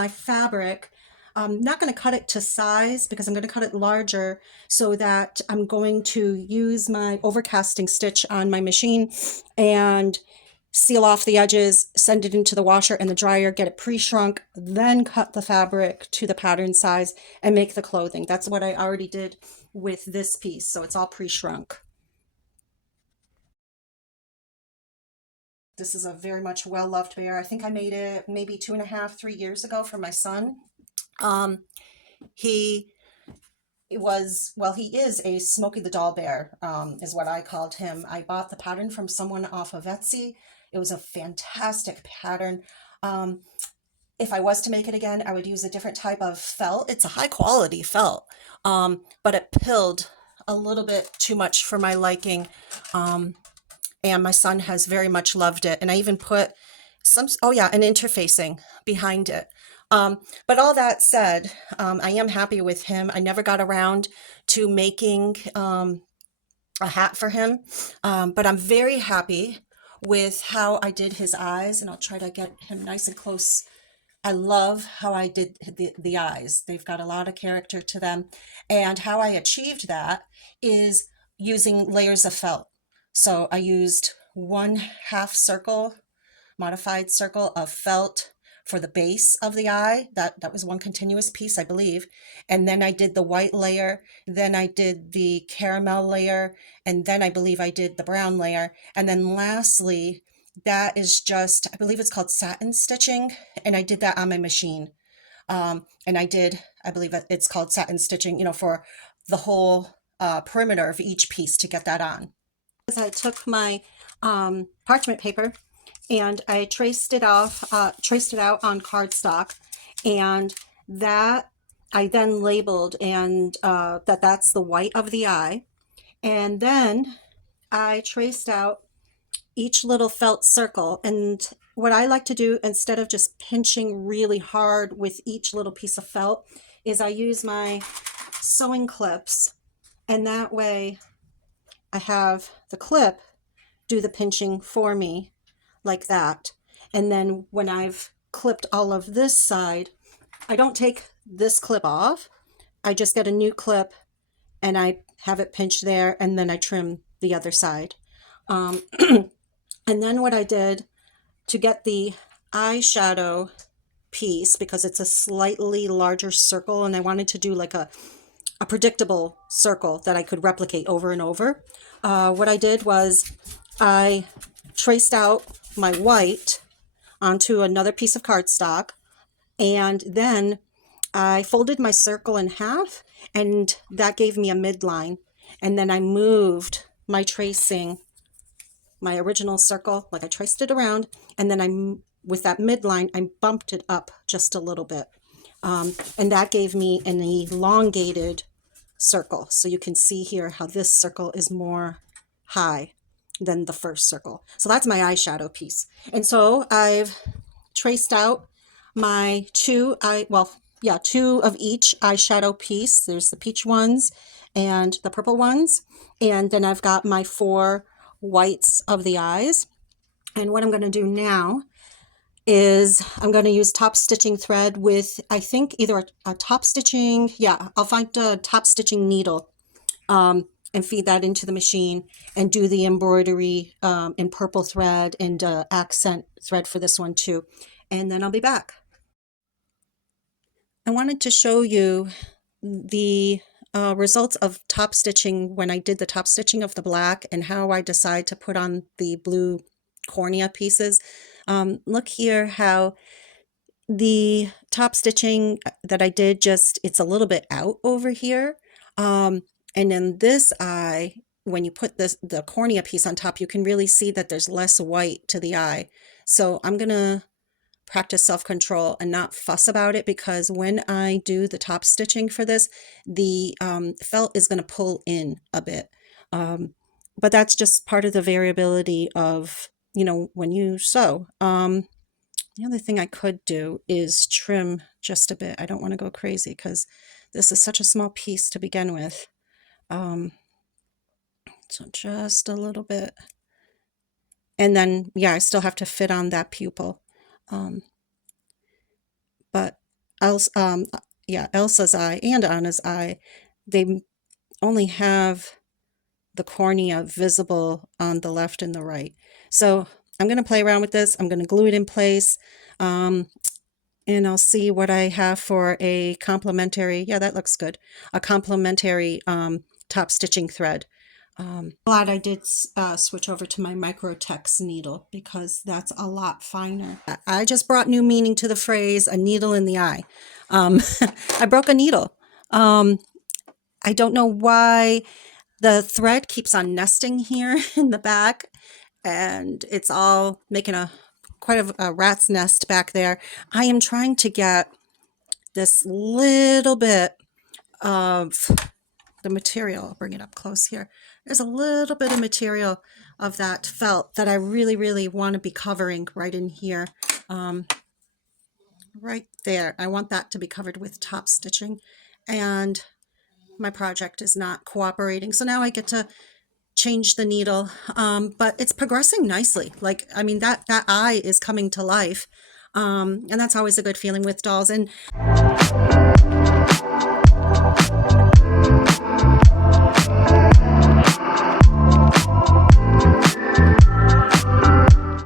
My fabric. I'm not going to cut it to size because I'm going to cut it larger so that I'm going to use my overcasting stitch on my machine and seal off the edges, send it into the washer and the dryer, get it pre-shrunk, then cut the fabric to the pattern size and make the clothing. That's what I already did with this piece, so it's all pre-shrunk. This is a very much well-loved bear. I think I made it maybe 2.5, 3 years ago for my son. He he is a Smokey the Doll Bear, is what I called him. I bought the pattern from someone off of Etsy. It was a fantastic pattern. If I was to make it again, I would use a different type of felt. It's a high quality felt, but it pilled a little bit too much for my liking. And my son has very much loved it. And I even put oh yeah, an interfacing behind it. But all that said, I am happy with him. I never got around to making a hat for him, but I'm very happy with how I did his eyes, and I'll try to get him nice and close. I love how I did the eyes. They've got a lot of character to them. And how I achieved that is using layers of felt. So I used 1/2 circle, modified circle of felt for the base of the eye. That was one continuous piece, I believe. And then I did the white layer, then I did the caramel layer, and then I believe I did the brown layer. And then lastly, that is just, I believe it's called satin stitching, and I did that on my machine. And I believe it's called satin stitching, for the whole perimeter of each piece to get that on. I took my parchment paper and I traced it out on cardstock, and that I then labeled, and that's the white of the eye. And then I traced out each little felt circle. And what I like to do, instead of just pinching really hard with each little piece of felt, is I use my sewing clips, and that way I have the clip do the pinching for me like that. And then when I've clipped all of this side, I don't take this clip off. I just get a new clip and I have it pinched there, and then I trim the other side. And then what I did to get the eyeshadow piece, because it's a slightly larger circle and I wanted to do like a predictable circle that I could replicate over and over, what I did was I traced out my white onto another piece of cardstock, and then I folded my circle in half, and that gave me a midline. And then I moved my tracing, my original circle, like I traced it around, and then with that midline, I bumped it up just a little bit. And that gave me an elongated circle. So you can see here how this circle is more high than the first circle. So that's my eyeshadow piece. And so I've traced out my two of each eyeshadow piece. There's the peach ones and the purple ones. And then I've got my 4 whites of the eyes. And what I'm going to do now is I'm going to use top stitching thread with, I think, either a top stitching, I'll find a top stitching needle, and feed that into the machine and do the embroidery in purple thread and accent thread for this one too. And then I'll be back. I wanted to show you the results of top stitching when I did the top stitching of the black and how I decide to put on the blue cornea pieces. Look here how the top stitching that I did, it's a little bit out over here. And in this eye, when you put the cornea piece on top, you can really see that there's less white to the eye. So I'm going to practice self-control and not fuss about it, because when I do the top stitching for this, the felt is going to pull in a bit. But that's just part of the variability of, when you sew. The other thing I could do is trim just a bit. I don't want to go crazy because this is such a small piece to begin with. So just a little bit. And then, I still have to fit on that pupil. But Elsa's eye and Anna's eye, they only have the cornea visible on the left and the right. So I'm going to play around with this. I'm going to glue it in place. And I'll see what I have for a complementary, yeah, that looks good, a complementary top stitching thread. Glad I did switch over to my Microtex needle because that's a lot finer. I just brought new meaning to the phrase, a needle in the eye. I broke a needle. I don't know why the thread keeps on nesting here in the back, and it's all making quite a rat's nest back there. I am trying to get this little bit of the material. I'll bring it up close here. There's a little bit of material of that felt that I really, really want to be covering right in here. Right there. I want that to be covered with top stitching, and my project is not cooperating. So now I get to change the needle, but it's progressing nicely. Like, I mean, that eye is coming to life. And that's always a good feeling with dolls. And